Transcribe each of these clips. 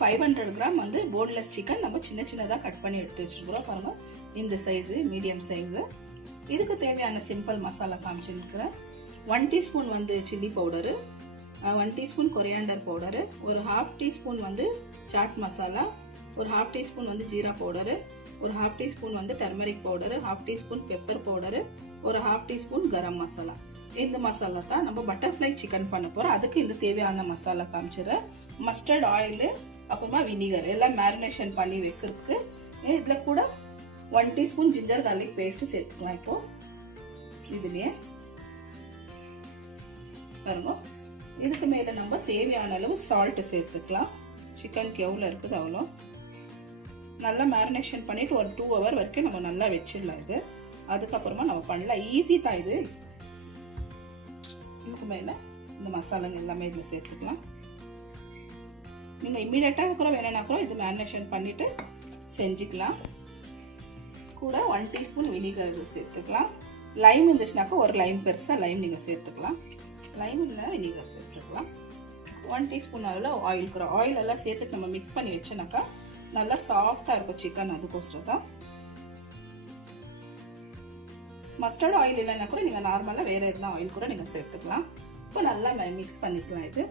500 gram வந்து boneless chicken நம்ம சின்ன சின்னதாக கட் பண்ணி எடுத்து வச்சுருக்குறோம். பாருங்கள், இந்த சைஸு, மீடியம் சைஸு. இதுக்கு தேவையான சிம்பிள் மசாலா காமிச்சிருக்கிறேன். 1 டீஸ்பூன் வந்து chilli powder, 1 teaspoon coriander powder, ஒரு 1/2 டீஸ்பூன் வந்து சாட் மசாலா, ஒரு 1/2 டீஸ்பூன் வந்து ஜீரா பவுடரு, ஒரு 1/2 டீஸ்பூன் வந்து turmeric powder, 1/2 teaspoon pepper powder, ஒரு 1/2 டீஸ்பூன் கரம் மசாலா. இந்த மசாலா தான் நம்ம பட்டர்ஃப்ளை சிக்கன் பண்ண போகிறோம். அதுக்கு இந்த தேவையான மசாலா காமிச்சிடுறேன். மஸ்டர்ட் ஆயிலு, அப்புறமா வினிகர் எல்லாம் மேரினேஷன் பண்ணி வைக்கிறதுக்கு. இதில் கூட 1 டீஸ்பூன் ஜிஞ்சர் கார்லிக் பேஸ்ட் சேர்த்துக்கலாம். இப்போ இதுலயே பாருங்க, இதுக்கு மேலே நம்ம தேவையான அளவு சால்ட் சேர்த்துக்கலாம். சிக்கனுக்கு எவ்வளோ இருக்குது அவ்வளோ. நல்லா மேரினேஷன் பண்ணிட்டு ஒரு 2 hour வரைக்கும் நம்ம நல்லா வச்சிடலாம். இது அதுக்கப்புறமா நம்ம பண்ணலாம். ஈஸி தான் இது. இதுக்கு மேலே இந்த மசாலாங்க எல்லாமே இதில் சேர்த்துக்கலாம். நீங்கள் இம்மீடியட்டாக கூட வேணும்னா கூட இது மேரினேஷன் பண்ணிவிட்டு செஞ்சுக்கலாம். கூட 1 டீஸ்பூன் வினிகர் சேர்த்துக்கலாம். லைம் இருந்துச்சுனாக்கா ஒரு லைம் பெருசாக லைம் நீங்கள் சேர்த்துக்கலாம். லைம் இல்லைனா வினிகர் சேர்த்துக்கலாம். 1 டீஸ்பூன் அளவில் ஆயில் எல்லாம் சேர்த்துட்டு நம்ம மிக்ஸ் பண்ணி வச்சோனாக்கா நல்லா சாஃப்டாக இருக்கும் சிக்கன். அதுக்கோசரம் தான். மஸ்டர்ட் ஆயில் இல்லைன்னா கூட நீங்கள் நார்மலாக வேறு எதுனா ஆயில் கூட நீங்கள் சேர்த்துக்கலாம். இப்போ நல்லா மிக்ஸ் பண்ணிக்கலாம். இது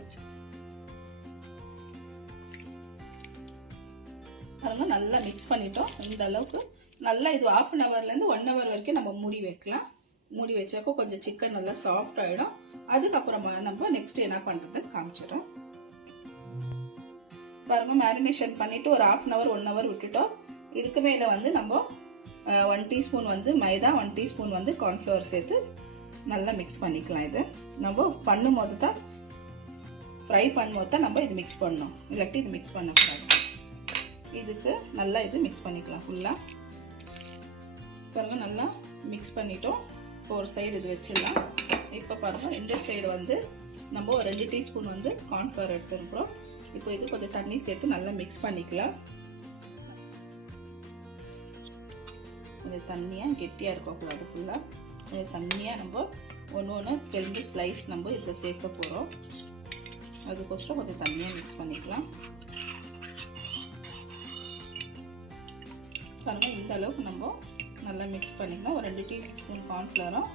பாருங்க, நல்லா மிக்ஸ் பண்ணிட்டோம். இந்த அளவுக்கு நல்லா இது 1/2 hourலேருந்து 1 hour வரைக்கும் நம்ம மூடி வைக்கலாம். மூடி வச்சாக்கோ கொஞ்சம் சிக்கன் நல்லா சாஃப்ட் ஆகிடும். அதுக்கப்புறமா நம்ம நெக்ஸ்ட் என்ன பண்ணுறதுன்னு காமிச்சிடறோம். பாருங்க, மேரினேஷன் பண்ணிவிட்டு ஒரு 1/2 hour 1 hour விட்டுட்டோம். இதுக்கு மேலே வந்து நம்ம 1 டீஸ்பூன் வந்து மைதா, 1 டீஸ்பூன் வந்து கார்ன்ஃப்ளவர் சேர்த்து நல்லா மிக்ஸ் பண்ணிக்கலாம். இது நம்ம பண்ணும்போது தான், ஃப்ரை பண்ணும்போது தான் நம்ம இது மிக்ஸ் பண்ணணும். இல்லாட்டி இது மிக்ஸ் பண்ணக்கூடாது. இதுக்கு நல்லா இது மிக்ஸ் பண்ணிக்கலாம் ஃபுல்லாக. பாருங்கள், நல்லா மிக்ஸ் பண்ணிட்டோம். இப்போ ஒரு சைடு இது வச்சிடலாம். இப்போ பாருங்கள், இந்த சைடு வந்து நம்ம ஒரு 2 டீஸ்பூன் வந்து கார்ன்ஃப்ளவர் எடுத்துருக்குறோம். இப்போ இது கொஞ்சம் தண்ணி சேர்த்து நல்லா மிக்ஸ் பண்ணிக்கலாம். கொஞ்சம் தண்ணியாக கெட்டியாக இருக்கக்கூடாது. ஃபுல்லாக கொஞ்சம் தண்ணியாக நம்ம ஒன்று கிழங்கு ஸ்லைஸ் நம்ம இதில் சேர்க்க போகிறோம். அதுக்கோசரம் கொஞ்சம் தண்ணியாக மிக்ஸ் பண்ணிக்கலாம். பாருங்கள், இந்த அளவுக்கு நம்ம நல்லா மிக்ஸ் பண்ணிக்கலாம். ஒரு 2 டீஸ்பூன் கார்ன்ஃப்ளவரும்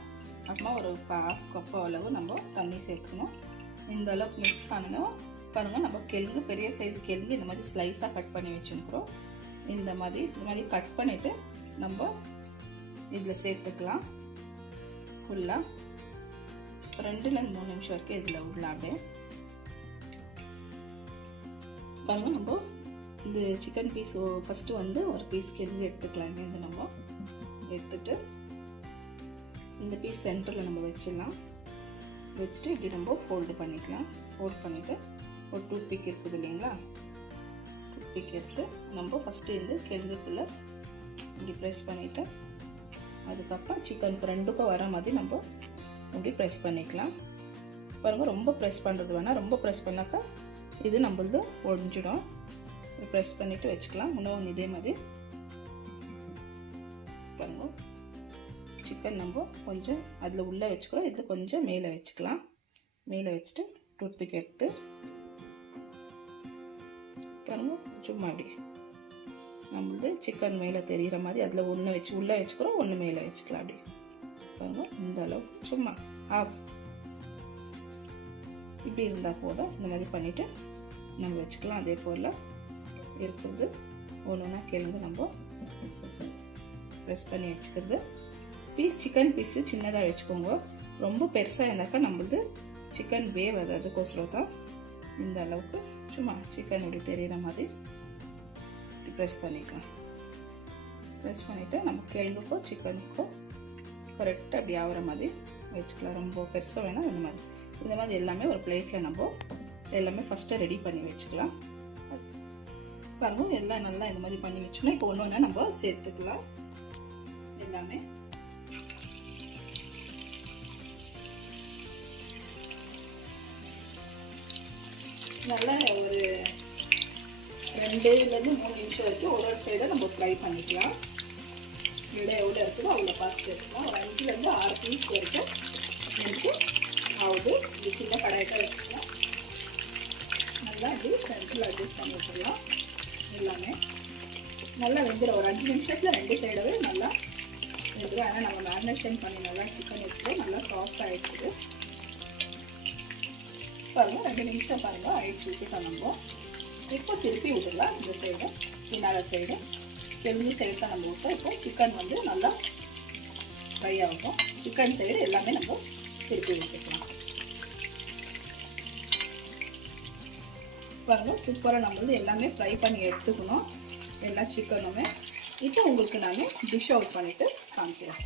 அப்புறமா ஒரு 1/2 கப் அளவு நம்ம தண்ணி சேர்க்கணும். இந்த அளவுக்கு மிக்ஸ் ஆனதும் பாருங்கள், நம்ம கிழங்கு பெரிய சைஸ் கிழங்கு இந்த மாதிரி ஸ்லைஸாக கட் பண்ணி வச்சுருக்குறோம். இந்த மாதிரி கட் பண்ணிவிட்டு நம்ம இதில் சேர்த்துக்கலாம். ஃபுல்லாக 2-3 நிமிஷம் வரைக்கும் இதில் விடலாம். அப்படியே பாருங்கள், நம்ம இந்த சிக்கன் பீஸ் ஃபஸ்ட்டு வந்து ஒரு பீஸ் கிழங்கு எடுத்துக்கலாம். இங்கேருந்து நம்ம எடுத்துட்டு இந்த பீஸ் சென்டரில் நம்ம வச்சிடலாம். வச்சுட்டு இப்படி நம்ம ஃபோல்டு பண்ணிக்கலாம். ஃபோல்ட் பண்ணிவிட்டு ஒரு டூத்பிக் இருக்குது இல்லைங்களா, டூத்பிக் எடுத்து நம்ம ஃபஸ்ட்டு இந்த கிழங்குக்குள்ளே இப்படி ப்ரெஸ் பண்ணிவிட்டு அதுக்கப்புறம் சிக்கனுக்கு 2க்கும் வர மாதிரி நம்ம இப்படி ப்ரெஸ் பண்ணிக்கலாம். பாருங்கள், ரொம்ப ப்ரெஸ் பண்ணுறது வேணால். ரொம்ப ப்ரெஸ் பண்ணாக்கா இது நம்மளது ஒழிஞ்சிடும். ப்ரெஸ் பண்ணிவிட்டு வச்சுக்கலாம். இன்னும் இதே மாதிரி பாருங்கள், சிக்கன் நம்ம கொஞ்சம் அதில் உள்ளே வச்சுக்கிறோம். இதில் கொஞ்சம் மேலே வச்சுக்கலாம். மேலே வச்சுட்டு டூத்பிக் எடுத்து பாருங்கள், சும்மா அப்படி நம்மளது சிக்கன் மேலே தெரிகிற மாதிரி அதில் ஒன்று வச்சு உள்ளே வச்சுக்கிறோம், ஒன்று மேலே வச்சுக்கலாம். அப்படி பாருங்கள், இந்த அளவு சும்மா ஆஃப் இப்படி இருந்தால் போதும். இந்த மாதிரி பண்ணிவிட்டு நம்ம வச்சுக்கலாம். அதே போல் இருக்கிறது ஒன்றுனா கிழங்கு நம்ம ப்ரெஸ் பண்ணி வச்சுக்கிறது. சிக்கன் பீஸு சின்னதாக வச்சுக்கோங்க. ரொம்ப பெருசாக இருந்தாக்கா நம்மளது சிக்கன் வேவாது. அதுக்கோசரம் தான் இந்த அளவுக்கு சும்மா சிக்கன் இப்படி தெரிகிற மாதிரி ப்ரெஸ் பண்ணிக்கலாம். ப்ரெஸ் பண்ணிவிட்டு நம்ம கிழங்குக்கோ சிக்கனுக்கோ கரெக்டாக அப்படி ஆகிற மாதிரி வச்சுக்கலாம். ரொம்ப பெருசாக வேணால் இந்த மாதிரி எல்லாமே ஒரு பிளேட்டில் நம்ம எல்லாமே ஃபஸ்ட்டு ரெடி பண்ணி வச்சுக்கலாம். பாருங்கள், எல்லாம் நல்லா இந்த மாதிரி பண்ணி வச்சுக்கணும். இப்போ ஒன்று ஒன்றா நம்ம சேர்த்துக்கலாம். எல்லாமே நல்லா ஒரு 2-3 நிமிஷம் வரைக்கும் ஒரு சைடை நம்ம ஃப்ரை பண்ணிக்கலாம். இடம் எவ்வளோ இருக்குதோ அவ்வளோ பார்த்து சேர்த்துக்கலாம். ஒரு 5-6 பீஸ் வரைக்கும் எனக்கு ஆகுது. இது சின்ன கடாய்க்காக வச்சுக்கலாம். நல்லா இப்படி சென்டரில் அட்ஜஸ்ட் பண்ணி விட்டுடலாம். எல்லாமே நல்லா வெந்துடும். ஒரு 5 நிமிஷத்தில் 2 சைடவே நல்லா வெந்துடும். ஆனால் நம்ம மேரினேஷன் பண்ணி நல்லா சிக்கன் எடுத்து நல்லா சாஃப்டாக ஆகிடுச்சு பாருங்கள். 2 நிமிஷம் பாருங்கள் ஆயிடுச்சு சிக்கன். நம்ம இப்போ திருப்பி விட்டுடலாம். இந்த சைடு பின்னால சைடு தெரிஞ்ச சைடு தான் நம்ம விட்டோம். இப்போ சிக்கன் வந்து நல்லா ஃப்ரை ஆகும். சிக்கன் சைடு எல்லாமே நம்ம திருப்பி விட்டுக்கலாம். பாருங்கள் சூப்பராக நம்ம வந்து எல்லாமே ஃப்ரை பண்ணி எடுத்துக்கணும் எல்லா சிக்கனுமே. இப்போ உங்களுக்கு நான் டிஷ் அவுட் பண்ணிவிட்டு காமிக்கிறேன்.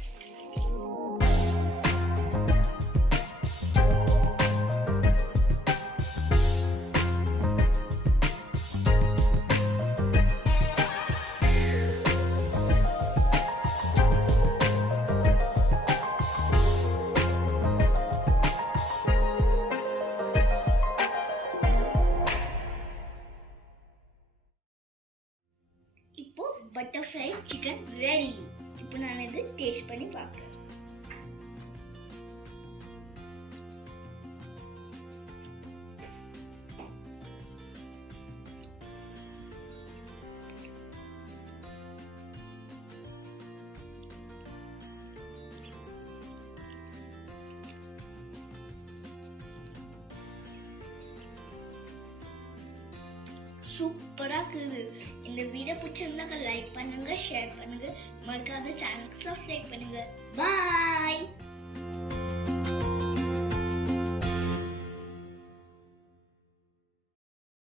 இப்போ பட்டர்ஃப்ளை சிக்கன் ரெடி. இப்போ நான் இது டேஸ்ட் பண்ணி பார்க்குறேன். சூப்பரா இருக்குது. இந்த வீடியோ பிடிச்சிருந்தா லைக் பண்ணுங்க, ஷேர் பண்ணுங்க, மறக்காத சேனலுக்கு சப்ஸ்கிரைப் பண்ணுங்க. பாய்.